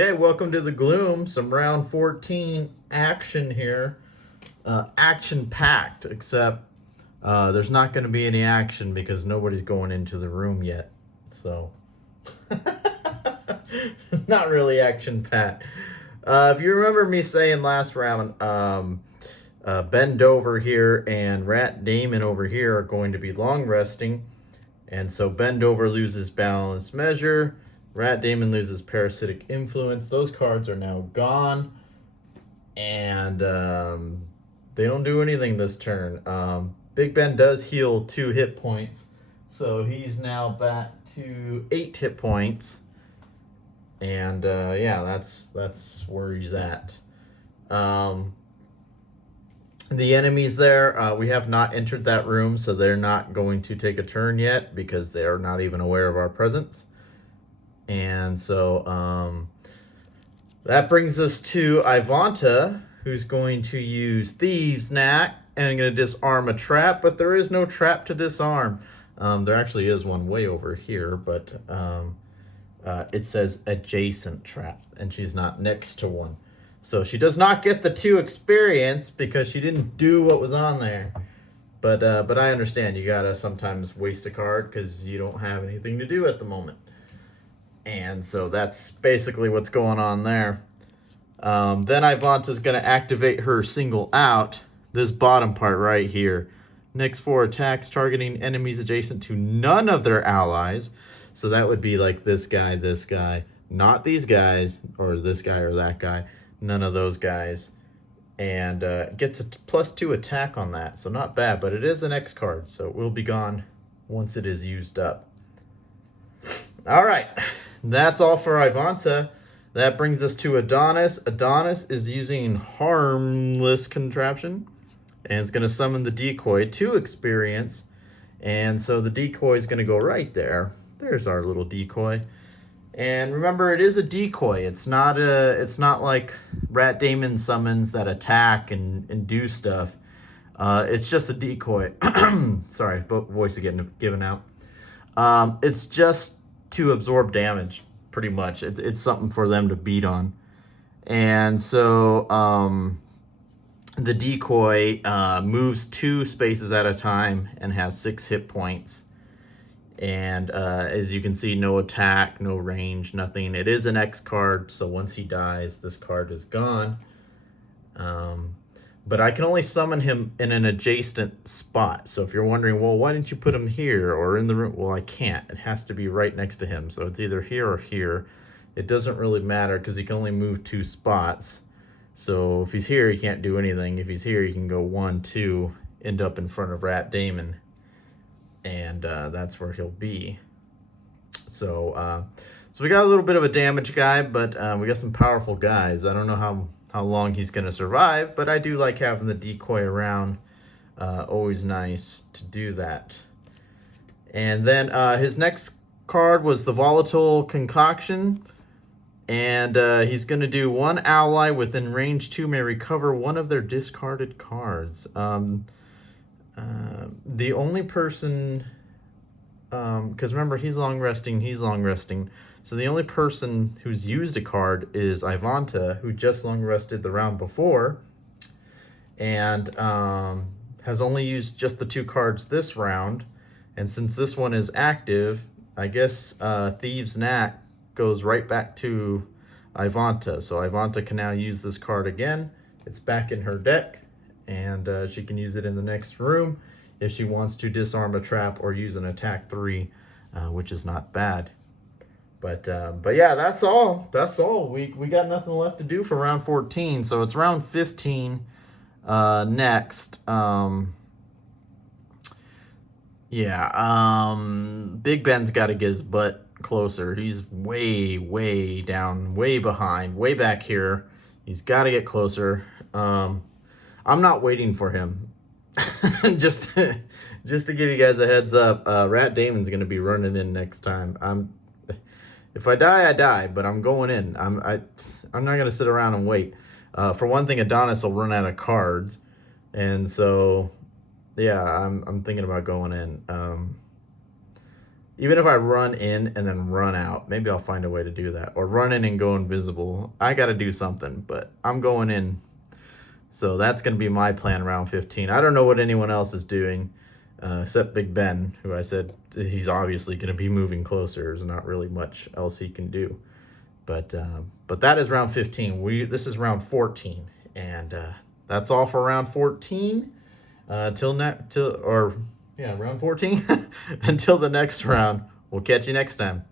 Okay, welcome to the Gloom. Some round 14 action here. Action packed, except there's not going to be any action because nobody's going into the room yet. So, not really action packed. If you remember me saying last round, Ben Dover here and Rat Damon over here are going to be long resting. And so Ben Dover loses balance measure. Rat Damon loses parasitic influence. Those cards are now gone. And they don't do anything this turn. Big Ben does heal 2 hit points. So he's now back to 8 hit points. And yeah, that's where he's at. The enemies there, we have not entered that room, so they're not going to take a turn yet because they are not even aware of our presence. And so that brings us to Ivanta, who's going to use Thieves' Knack and going to disarm a trap, but there is no trap to disarm. There actually is one way over here, but it says adjacent trap, and she's not next to one. So she does not get the 2 experience because she didn't do what was on there. But I understand you gotta sometimes waste a card because you don't have anything to do at the moment. And so that's basically what's going on there. Then Ivanta's gonna activate her single out, this bottom part right here. Next 4 attacks targeting enemies adjacent to none of their allies. So that would be like this guy, not these guys, or this guy or that guy. None of those guys. And gets a +2 attack on that. So not bad, but it is an X card. So it will be gone once it is used up. All right. That's all for Ivanta. That brings us to Adonis. Adonis is using Harmless Contraption. And it's going to summon the decoy, 2 experience. And so the decoy is going to go right there. There's our little decoy. And remember, it is a decoy. It's not like Rat Damon summons that attack and do stuff. It's just a decoy. Sorry, voice is getting given out. It's just to absorb damage, pretty much. It's something for them to beat on. And so the decoy moves 2 spaces at a time and has 6 hit points. And as you can see, no attack, no range, nothing. It is an X card, so once he dies, this card is gone. But I can only summon him in an adjacent spot. So if you're wondering, well, why didn't you put him here or in the room? Well, I can't. It has to be right next to him. So it's either here or here. It doesn't really matter because he can only move 2 spots. So if he's here, he can't do anything. If he's here, he can go 1, 2, end up in front of Rat Damon. And that's where he'll be. So so we got a little bit of a damage guy, but we got some powerful guys. I don't know how long he's going to survive, but I do like having the decoy around. Always nice to do that. And then his next card was the Volatile Concoction. And he's going to do 1 ally within range 2 may recover 1 of their discarded cards. The only person, because remember, he's long resting. So the only person who's used a card is Ivanta, who just long rested the round before. And has only used just the 2 cards this round. And since this one is active, I guess Thieves' Knack goes right back to Ivanta. So Ivanta can now use this card again. It's back in her deck. And she can use it in the next room if she wants to disarm a trap or use an attack 3, which is not bad. But yeah, that's all. That's all. We got nothing left to do for round 14, so it's round 15 next. Yeah, Big Ben's got to get his butt closer. He's way down, way behind, way back here. He's got to get closer. I'm not waiting for him. just to give you guys a heads up, Rat Damon's going to be running in next time. If I die, I die, but I'm going in. I'm not going to sit around and wait. For one thing, Adonis will run out of cards, and so yeah, I'm thinking about going in. even if I run in and then run out, maybe I'll find a way to do that. Or run in and go invisible. I got to do something, but I'm going in. So that's going to be my plan round 15. I don't know what anyone else is doing, except Big Ben, who I said he's obviously going to be moving closer. There's not really much else he can do. But that is round 15. This is round 14, and that's all for round 14. Round 14. Until the next round. We'll catch you next time.